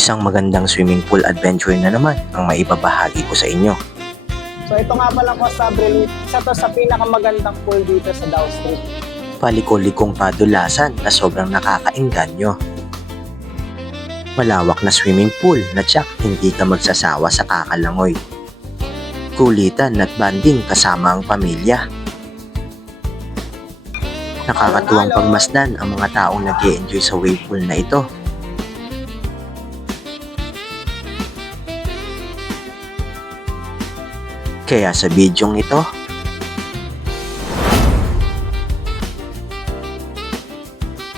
Isang magandang swimming pool adventure na naman ang maibabahagi ko sa inyo. So ito nga pala Costa Abril, isa to sa pinakamagandang pool dito sa Davao Street. Paliko-likong padulasan na sobrang nakakaengganyo. Malawak na swimming pool na tiyak hindi ka magsasawa sa kakalangoy. Kulitan at banding kasama ang pamilya. Nakakatuwang pagmasdan ang mga taong nag-e-enjoy sa wave pool na ito. Kaya sa bidyong ito,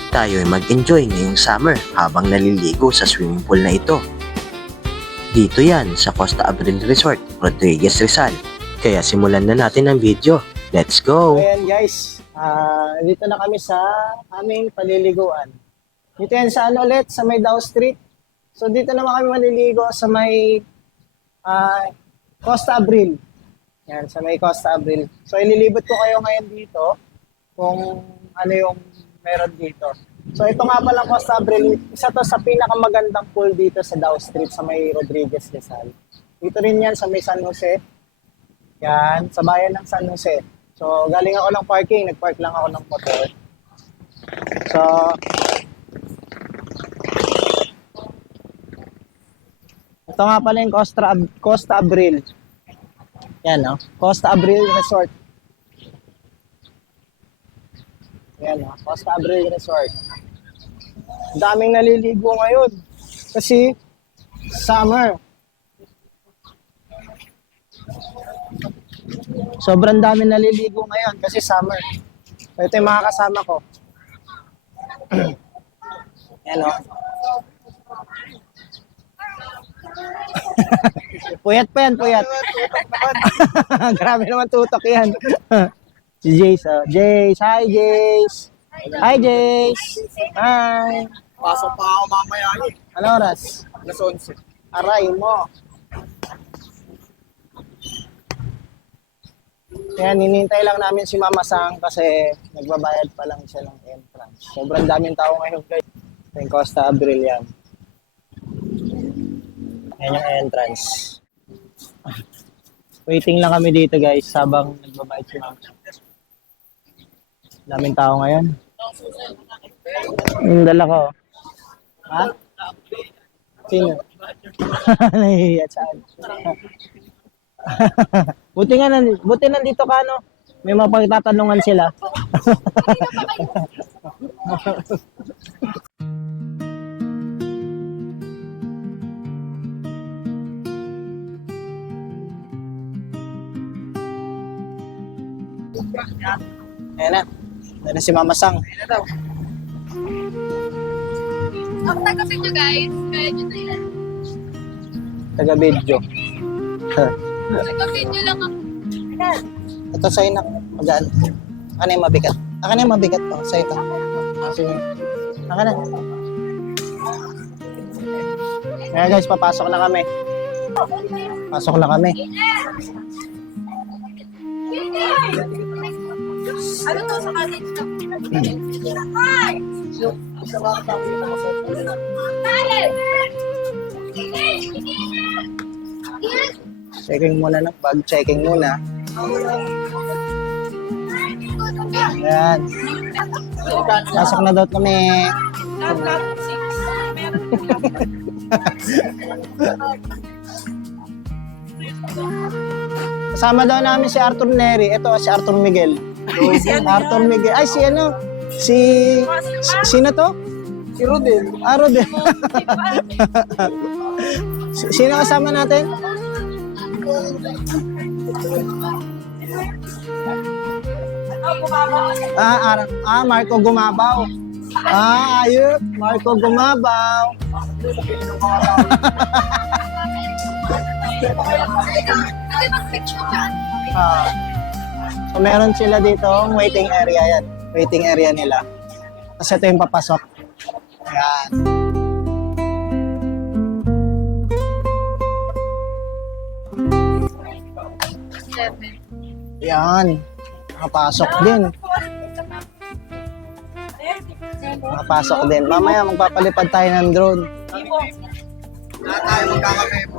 tayo ay mag-enjoy ngayong summer habang naliligo sa swimming pool na ito. Dito yan sa Costa Abril Resort, Rodriguez, Rizal. Kaya simulan na natin ang video. Let's go! Ayan guys, dito na kami sa aming paliliguan. Dito yan sa ano ulit, sa may Davao Street. So dito naman kami maliligo sa may Costa Abril. Yan, sa may Costa Abril. So ililibot ko kayo ngayon dito kung ano yung meron dito. So ito nga pala Costa Abril, isa to sa pinakamagandang pool dito sa Davao Street sa may Rodriguez, Rizal. Dito rin yan sa may San Jose. Yan, sa bayan ng San Jose. So galing ako ng parking, nagpark lang ako ng motor. So ito nga pala yung Costa Abril. Yan, no? Costa Abril Resort. Yan, no? Costa Abril Resort. Daming naliligo ngayon. Kasi, summer. Sobrang daming naliligo ngayon kasi summer. So, ito yung mga kasama ko. Yan, no? Puyat pa yan, puyat. Grabe naman tutok yan. Si Jace, oh. Jace, hi Jace. Hi Jace. Hi. Pasok pa ako mamaya eh. Ano oras? Alas 11. Aray mo. Yan, hinintay lang namin si Mama Sang kasi nagbabayad pa lang siya ng entrance. Sobrang daming tao ngayon guys. Yung Costa Abril yan. Yan yung entrance. Waiting lang kami dito guys habang nagbabayad si Mama. Daming tao ngayon. Yung dala ko. Ha? Sino? Nahihiya saan? buti nandito ka no? May mapagtatanungan sila. Ayan na. Ayan na si Mama Sang. Ako taga-video guys. Kaya nyo na yan. Taga-video. Taga-video lang ako. Ito sa'yo na. Magaan. Ano yung mabigat? Ako na yung mabigat po. Sa'yo ito. Sige. Ako na. Ayan guys, papasok na kami. Pasok na kami. Ano to sa cottage na? Checking muna na. Bag checking muna. Ayan. Pasok na daw kami. Kasama daw namin si Arthur Neri. Ito si Arthur Miguel. Arthur Miguel. Ay, si ano? Sino to? Si Rodel. Ah, Rodel. Sino kasama natin? Marco Gumabaw. Ayun. Marco Gumabaw. So meron sila dito waiting area yan. Waiting area nila. Kasi ito yung papasok. Ayan. Yan. Nakapasok din. Nakapasok din. Mamaya magpapalipad tayo ng drone. Lahat tayo magkaka-memo.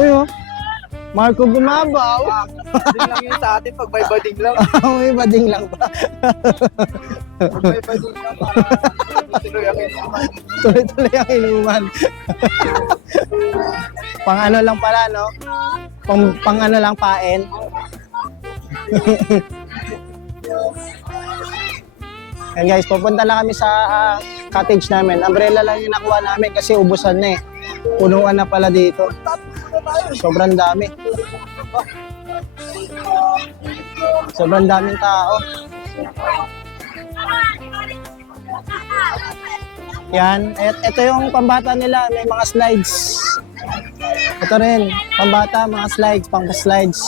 Uy, oh. Marco Gumabaw. Bading lang yun sa atin pag may bading lang. May bading lang ba? Pag may bading lang, tuloy ang inuman. Tuloy-tuloy ang inuman. Pang ano lang pala, no? Pang ano lang, paen. Yan guys, pupunta lang kami sa cottage namin. Umbrella lang yung nakuha namin kasi ubusan na eh. Punuan na pala dito. Sobrang dami. Sobrang daming tao. Yan. Ito yung pambata nila. May mga slides. Ito rin. Pambata, mga slides. Pang-slides.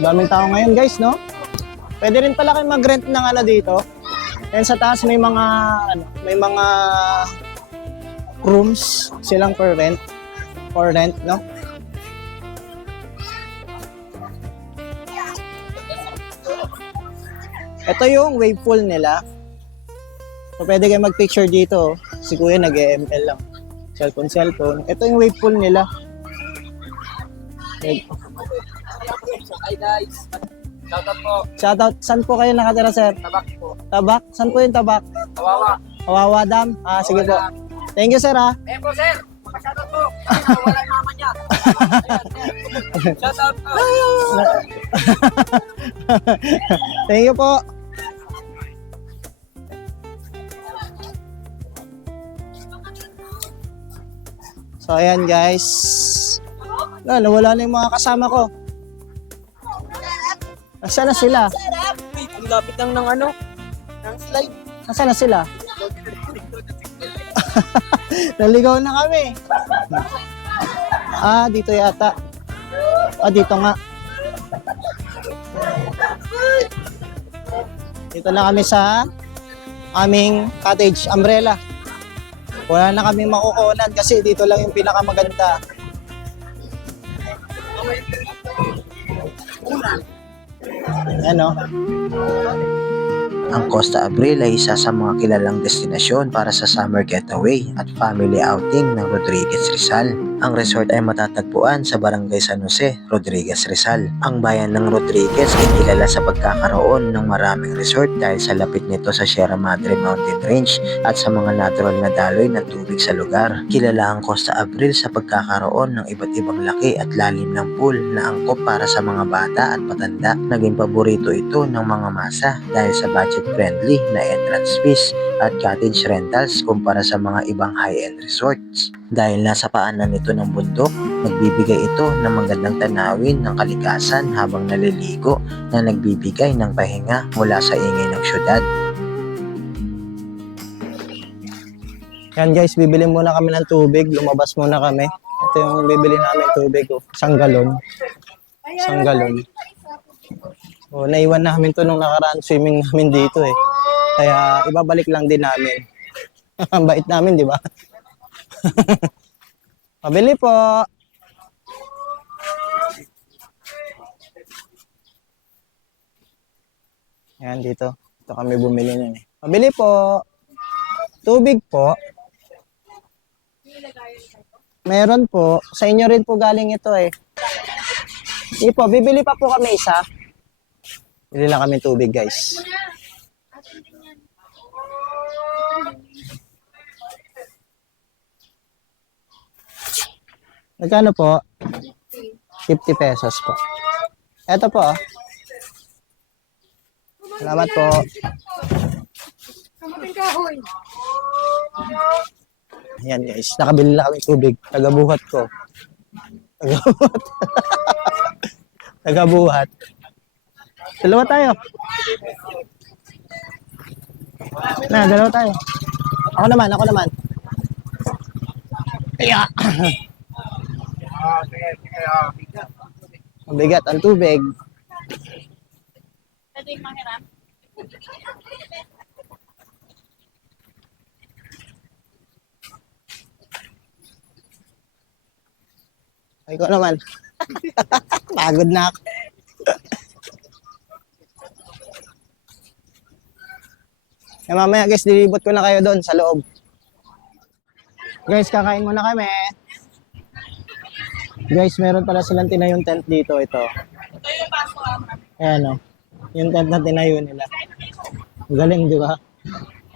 Daming tao ngayon guys, no? Pwede rin pala kayo mag-rent ng ano dito. And sa taas may mga rooms silang for rent, no? Ito yung wave pool nila. So pwede kayo mag-picture dito. Si Kuya nag-ML lang. Cellphone. Ito yung wave pool nila. Hi guys. Shoutout po. Shoutout. Saan po kayo nakatira, sir? Tabak po. Tabak? Saan po yung tabak? Kawawa. Kawawa Dam? Sige po. Thank you, sir, ha? Eh po sir. Shoutout po. Wala yung mama niya. Shoutout po. Thank you po. So, ayan guys. Nawala na yung mga kasama ko. Nasaan na sila? Ang lapit lang ng ano. Ng slide. Nasaan na sila? Naligaw na kami. Dito yata. Dito nga. Dito na kami sa aming cottage umbrella. Wala na kami makukunan kasi dito lang yung pinakamaganda. Ano? Ang Costa Abril ay isa sa mga kilalang destinasyon para sa summer getaway at family outing ng Rodriguez Rizal. Ang resort ay matatagpuan sa Barangay San Jose, Rodriguez Rizal. Ang bayan ng Rodriguez ay kilala sa pagkakaroon ng maraming resort dahil sa lapit nito sa Sierra Madre Mountain Range at sa mga natural na daloy ng tubig sa lugar. Kilala ang Costa Abril sa pagkakaroon ng iba't ibang laki at lalim ng pool na angkop para sa mga bata at matanda. Naging paborito ito ng mga masa dahil sa budget-friendly na entrance fees at cottage rentals kumpara sa mga ibang high-end resorts. Dahil nasa paanan nito ng bundok, nagbibigay ito ng magandang tanawin ng kalikasan habang naliligo na nagbibigay ng pahinga mula sa ingay ng syudad. Yan guys, bibili muna kami ng tubig. Lumabas muna kami. Ito yung bibili namin tubig. Isang galon. Naiwan namin to nung nakaraan swimming namin dito eh. Kaya ibabalik lang din namin. Ang bait namin, di ba? Pabili po. Yan dito. Ito kami bumili nun eh. Pabili po. Tubig po. Meron po. Sa inyo rin po galing ito eh. Hindi po. Bibili pa po kami isa. Bili lang kami tubig guys. Magkano po? 50 pesos po. Eto po. Salamat po. Ayan guys, nakabili na kami tubig. Tagabuhat ko. Tagabuhat. Tagabuhat. Dalawa tayo. Dalawa tayo. Ako naman. Iya. Mabigat ang tubig. Pwede yung manghiram? Ay ko naman. Pagod na ako. Mamaya guys, dilibot ko na kayo doon sa loob. Guys, kakain muna kami. Guys, meron pala silang tinayong tent dito. Ito. Ayan o. Yung tent na tinayo nila. Galing, di ba?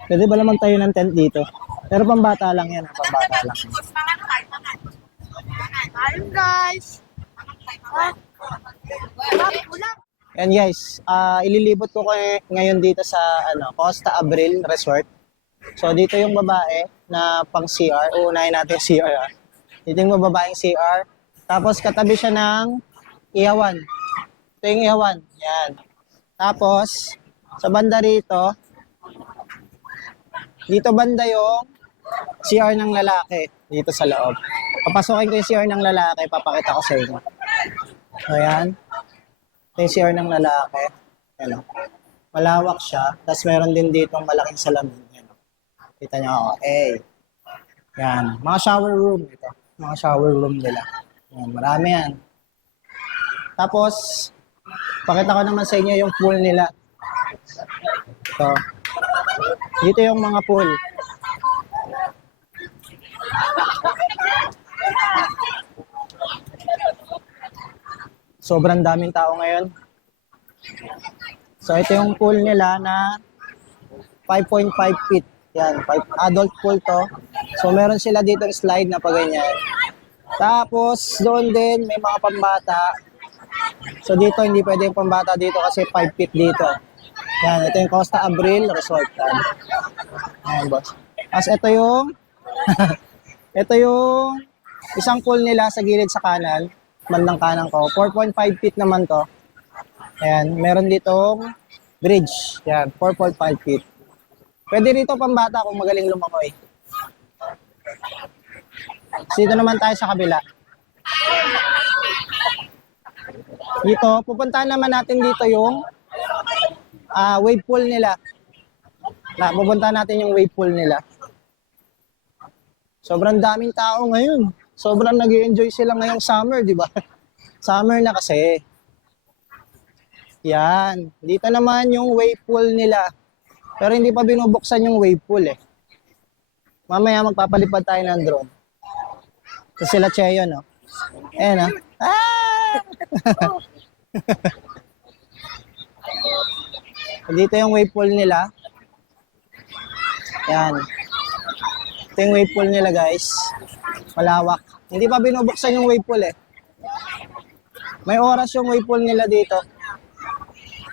Pwede ba naman tayo ng tent dito? Pero pambata lang yan. Pambata lang. Ayun guys! And guys, ililibot ko kayo ngayon dito sa Costa Abril Resort. So dito yung babae na pang CR. Uunahin natin yung CR. Dito yung babaeng CR. Tapos katabi siya ng ihawan. Ito yung ihawan. Yan. Tapos sa banda rito, dito banda yung CR ng lalaki dito sa loob. Papasokin ko yung CR ng lalaki, papakita ko sa inyo. Ayan. Ito yung CR ng lalaki. Ayan o. Malawak siya. Tapos meron din dito malaking salamin. Ayan o. Kita niyo ako. Yan. Mga shower room ito. Mga shower room nila. Yan. Marami yan. Tapos, pakita ko naman sa inyo yung pool nila. Ito. Dito yung mga pool. Sobrang daming tao ngayon. So ito yung pool nila na 5.5 feet. Yan, adult pool to. So meron sila dito slide na paganyan. Tapos doon din may mga pambata. So dito hindi pwede yung pambata dito kasi 5 feet dito. Yan, ito yung Costa Abril Resort. Ayan, boss. Tapos ito yung ito yung isang pool nila sa gilid sa kanan. Bandang kanan ko. 4.5 feet naman to. Ayan, meron ditong bridge. Yan, 4.5 feet. Pwede rito pambata kung magaling lumangoy. Dito naman tayo sa kabila. Dito, pupuntahan naman natin dito yung wave pool nila. Pupuntahan natin yung wave pool nila. Sobrang daming tao ngayon. Sobrang nag-i-enjoy sila ngayong summer, di ba? Summer na kasi. Yan. Dito naman yung wave pool nila. Pero hindi pa binubuksan yung wave pool eh. Mamaya magpapalipad tayo ng drone. Ito sila Cheo, no? Ayan, ah! Dito yung wave pool nila. Yan. Ito yung wave pool nila, guys. Malawak. Hindi pa binubuksan yung wave pool eh. May oras yung wave pool nila dito.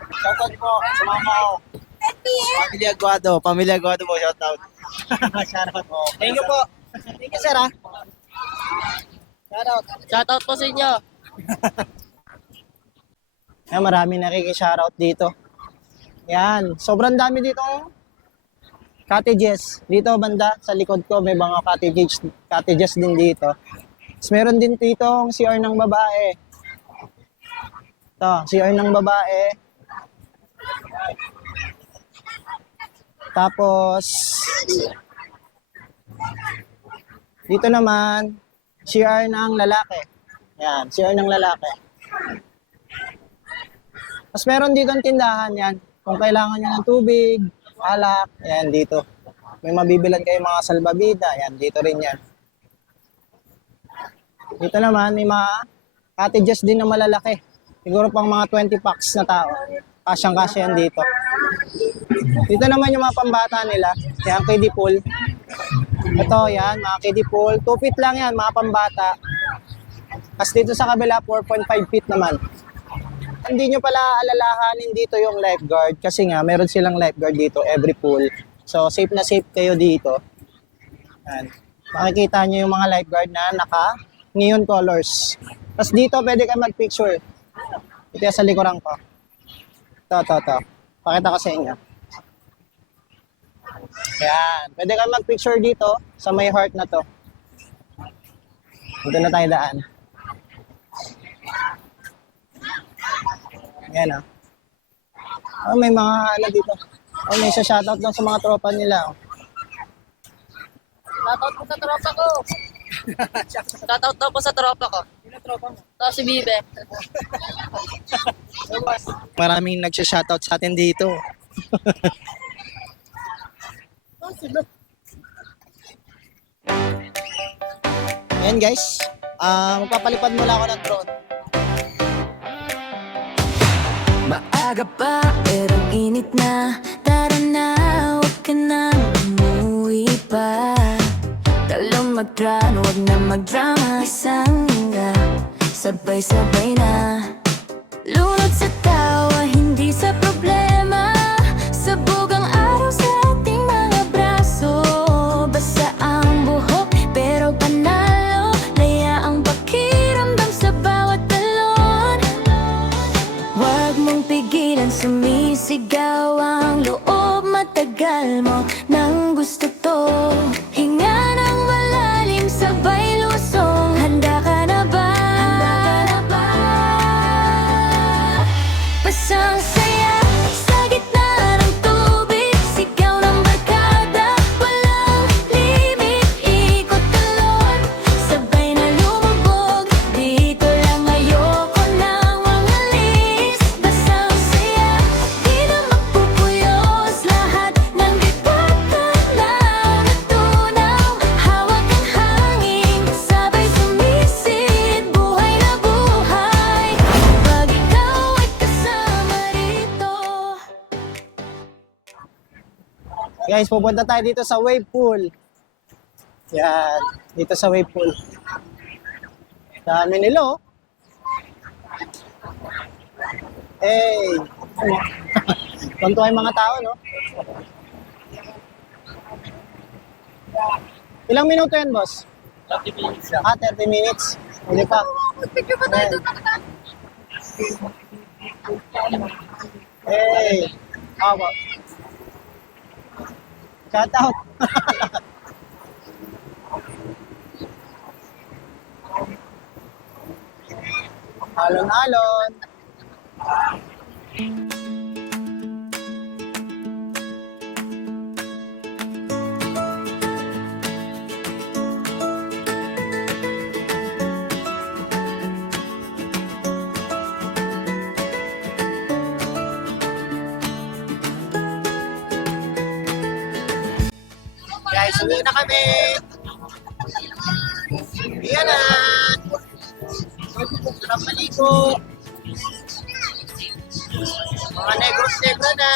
Shoutout po sa mama ko. Pamilya Guado. Pamilya Guado po, shoutout. Shoutout po. Thank you po. Thank you, sir, ha? Shoutout. Shoutout po sa inyo. Yan, maraming nakiki-shoutout dito. Yan. Sobrang dami dito cottages. Dito banda sa likod ko may mga cottages din dito. Tapos meron din dito ang CR ng babae. Ito, CR ng babae. Tapos dito naman CR ng lalaki. Yan, CR ng lalaki. Tapos meron dito ang tindahan yan. Kung kailangan nyo ng tubig, alak, ayan dito. May mabibilan kayo mga salbabida, ayan dito rin yan. Dito naman may mga cottages din na malalaki. Siguro pang mga 20 packs na tao. Kasyang-kasya yan dito. Dito naman yung mga pambata nila, yan kiddie pool. Ito yan, mga kiddie pool. 2 feet lang yan, mga pambata. Tapos dito sa kabila, 4.5 feet naman. Hindi nyo pala alalahanin dito yung lifeguard kasi nga meron silang lifeguard dito every pool. So safe na safe kayo dito. Yan. Makikita nyo yung mga lifeguard na naka neon colors. Tapos dito pwede kayo mag-picture. Ito yung sa likuran ko. Ito. Pakita ko sa inyo. Yan. Pwede kayo mag-picture dito sa may heart na to. Dito na tayo daan. Yan ah. Oh, may mga ano dito. Oh, may shoutout lang sa mga tropa nila. Oh. Shoutout po sa tropa ko. Shoutout daw po sa tropa ko. Sino tropa mo? Ito si Bibe. Maraming nagsha-shoutout sa atin dito. Ayan guys, magpapalipad mula ako ng drone. Maaga pa, pero ang init na. Tara na, huwag ka nang umuwi pa. Talong mag-run, huwag na mag-drama. Isang lingga, sabay-sabay na. Lunod sa tawa, hindi sa problema. Sabog ang araw sa ating mga braso. Basa ang buhok, pero panalo. Laya ang pakiramdam sa bawat talon. Huwag mong pigilan, sumisigaw ang loob. Matagal mo nang gusto to. Hinga ng malalim, sabay lusong. Handa ka na ba? Pasang saya sa gitna ng tubig. Sigaw ng barkada, walang limit. Ikot talon, sabay na lumubog. Dito lang ayoko nang mangalis. Pasang saya, di na magpupuyos. Lahat ng nagtatalaw na tunaw. Hawak ang hangin, sabay sumisid. Buhay na buhay, pag ikaw ay kasama rito. Guys, pupunta tayo dito sa wave pool. Yan, dito sa wave pool. Dami nila, oh. Hey! Tuntua yung mga tao, no? Ilang minuto yan, boss? 30 minutes. 30 minutes. Hindi pa. Picture pa tayo doon. Hey! Awa. Shout out! Alon-alon! Guys, uwi na kami! Iyan na! Sarap maligo! Mga negros-negra na!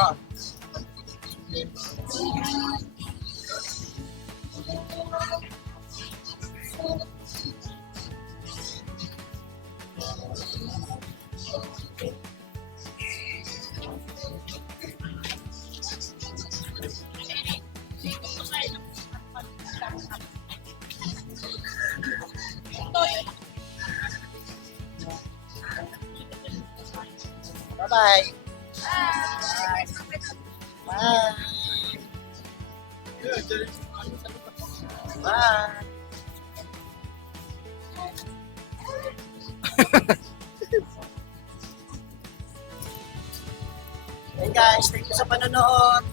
Oh. Bye-bye! Bye! Bye! Hey guys, thank you sa panonood.